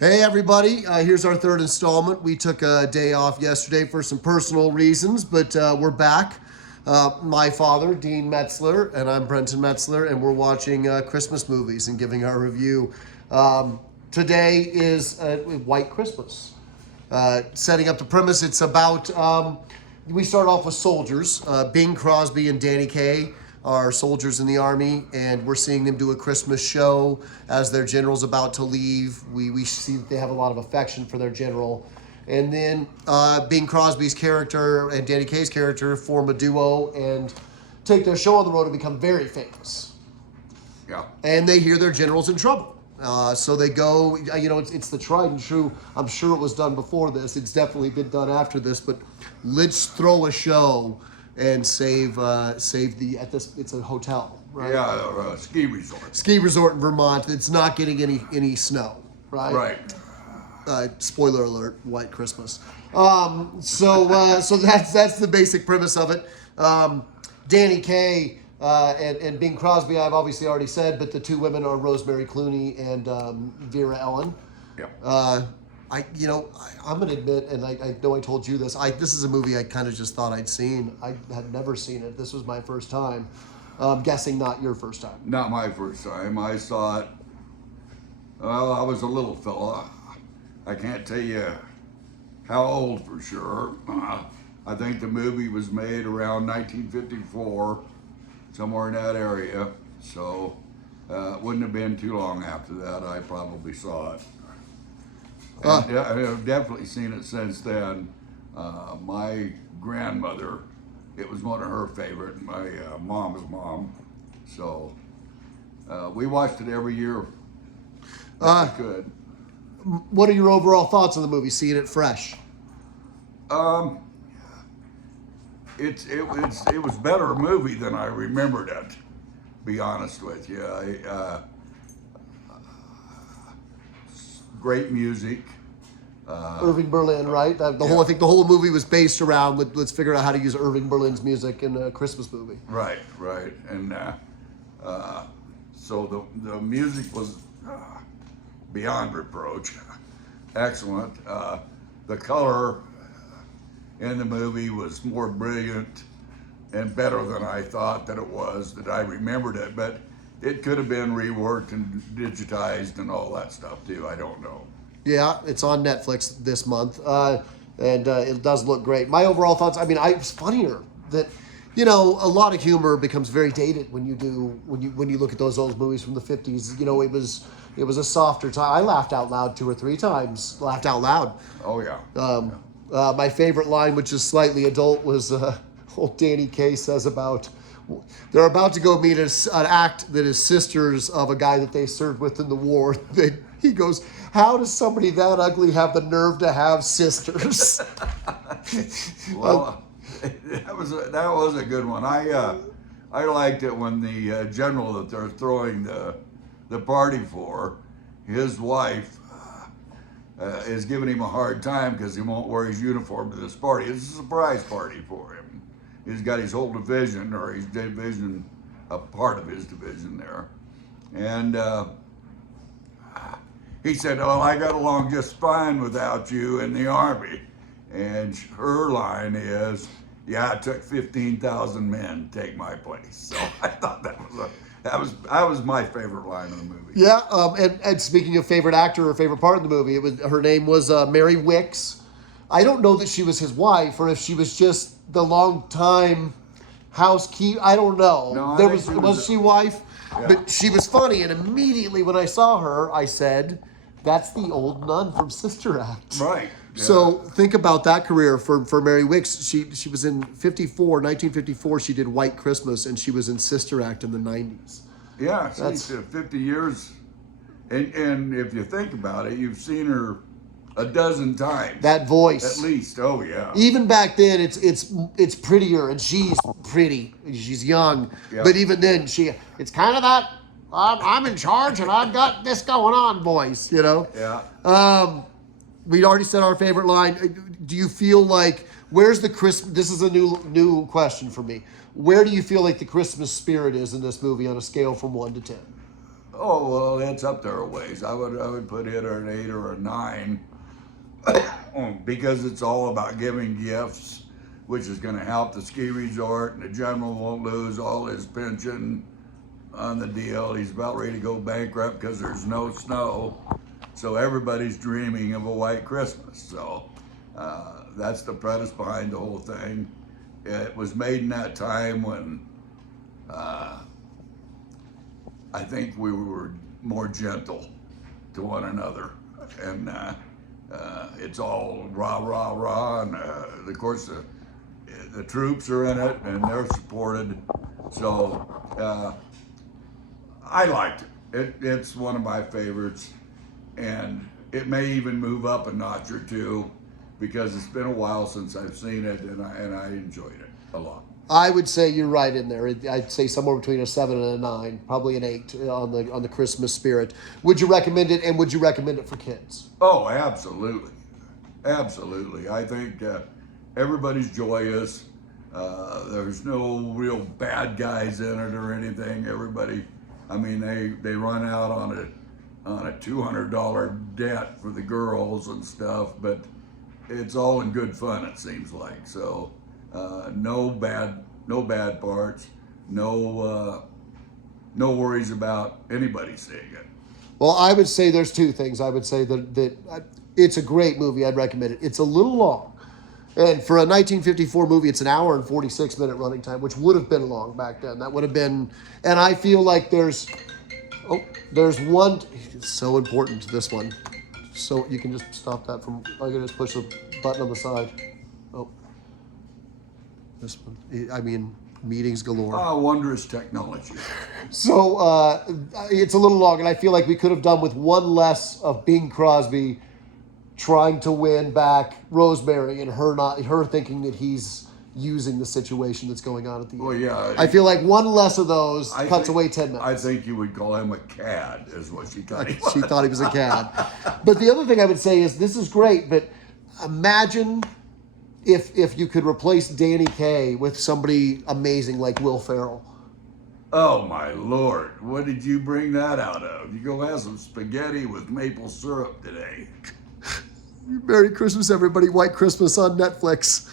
Hey everybody, here's our third installment. We took a day off yesterday for some personal reasons, but we're back. My father, Dean Metzler, and I'm Brenton Metzler, and we're watching Christmas movies and giving our review. Today is White Christmas. Setting up the premise, it's about, we start off with soldiers. Bing Crosby and Danny Kaye are soldiers in the army, and we're seeing them do a Christmas show as their general's about to leave. We see that they have a lot of affection for their general. And then Bing Crosby's character and Danny Kaye's character form a duo and take their show on the road and become very famous. Yeah. And they hear their general's in trouble. So they go, it's the tried and true. I'm sure it was done before this. It's definitely been done after this, but let's throw a show and save it's a hotel, right? Yeah, ski resort. Ski resort in Vermont that's not getting any snow, right? Right. Spoiler alert, White Christmas. So that's the basic premise of it. Danny Kaye and Bing Crosby, I've obviously already said, but the two women are Rosemary Clooney and Vera Ellen. Yeah. I'm gonna admit, and I know I told you this. This is a movie I kind of just thought I'd seen. I had never seen it. This was my first time. Guessing not your first time. Not my first time. I saw it. Well, I was a little fella. I can't tell you how old for sure. I think the movie was made around 1954, somewhere in that area. So it wouldn't have been too long after that I probably saw it. And I've definitely seen it since then. My grandmother, it was one of her favorite. My mom's mom, so we watched it every year. That we could. What are your overall thoughts on the movie? Seeing it fresh. It was better a movie than I remembered it. Be honest with you. Great music. Irving Berlin, right? I think the whole movie was based around let's figure out how to use Irving Berlin's music in a Christmas movie. Right, and so the music was beyond reproach, excellent. The color in the movie was more brilliant and better than I thought that it was, that I remembered it, but it could have been reworked and digitized and all that stuff too. I don't know. Yeah, it's on Netflix this month, and it does look great. My overall thoughts, it's funnier that, a lot of humor becomes very dated when you look at those old movies from the 50s. It was a softer time. I laughed out loud 2 or 3 times. Laughed out loud. Oh yeah. My favorite line, which is slightly adult, was old Danny Kaye says about they're about to go meet an act that is sisters of a guy that they served with in the war. He goes, "How does somebody that ugly have the nerve to have sisters?" Well, that was a good one. I liked it when the general that they're throwing the party for, his wife is giving him a hard time because he won't wear his uniform to this party. It's a surprise party for him. He's got his whole division, or his division, a part of his division there. And he said, "Oh, I got along just fine without you in the Army." And her line is, "Yeah, it took 15,000 men to take my place." So I thought that was my favorite line of the movie. Yeah, and speaking of favorite actor or favorite part of the movie, her name was Mary Wicks. I don't know that she was his wife or if she was just the long-time housekeeper. I don't know. No, was she wife? Yeah. But she was funny, and immediately when I saw her, I said, "That's the old nun from Sister Act." Right. Yeah. So think about that career for Mary Wicks. She was in 1954. She did White Christmas, and she was in Sister Act in the 90s. Yeah, she's 50 years, and if you think about it, you've seen her a dozen times. That voice, at least. Oh yeah. Even back then, it's prettier, and she's pretty. She's young, Yeah. but even then, it's kind of that I'm in charge and I've got this going on voice. Yeah. We'd already said our favorite line. Do you feel like where's the Christmas? This is a new question for me. Where do you feel like the Christmas spirit is in this movie on a scale from 1 to 10? Oh well, it's up there a ways. I would put it at an 8 or a 9 because it's all about giving gifts, which is going to help the ski resort, and the general won't lose all his pension on the deal. He's about ready to go bankrupt because there's no snow, so everybody's dreaming of a white Christmas. So that's the premise behind the whole thing. It was made in that time when I think we were more gentle to one another, and it's all rah rah rah, and of course the troops are in it and they're supported. So I liked it. It's one of my favorites, and it may even move up a notch or two because it's been a while since I've seen it, and I enjoyed it a lot. I would say you're right in there. I'd say somewhere between a 7 and a 9, probably an 8 on the Christmas spirit. Would you recommend it, and would you recommend it for kids? Oh, absolutely, absolutely. I think everybody's joyous. There's no real bad guys in it or anything. Everybody, I mean, they run out on a $200 debt for the girls and stuff, but it's all in good fun. It seems like so. No bad parts. No worries about anybody seeing it. Well, I would say there's two things. I would say that it's a great movie. I'd recommend it. It's a little long. And for a 1954 movie, it's an hour and 46-minute running time, which would have been long back then. That would have been, and I feel like there's one, it's so important to this one. So you can just stop that from, I can just push the button on the side. Oh, this one. I mean, meetings galore. Ah, wondrous technology. So it's a little long, and I feel like we could have done with one less of Bing Crosby trying to win back Rosemary and her thinking that he's using the situation that's going on at the end. Well, yeah. I feel like one less of those I cuts think- away 10 minutes. I think you would call him a cad, is what she thought he was. She thought he was a cad. But the other thing I would say is this is great, but imagine if you could replace Danny Kaye with somebody amazing like Will Ferrell. Oh my Lord, what did you bring that out of? You go have some spaghetti with maple syrup today. Merry Christmas, everybody. White Christmas on Netflix.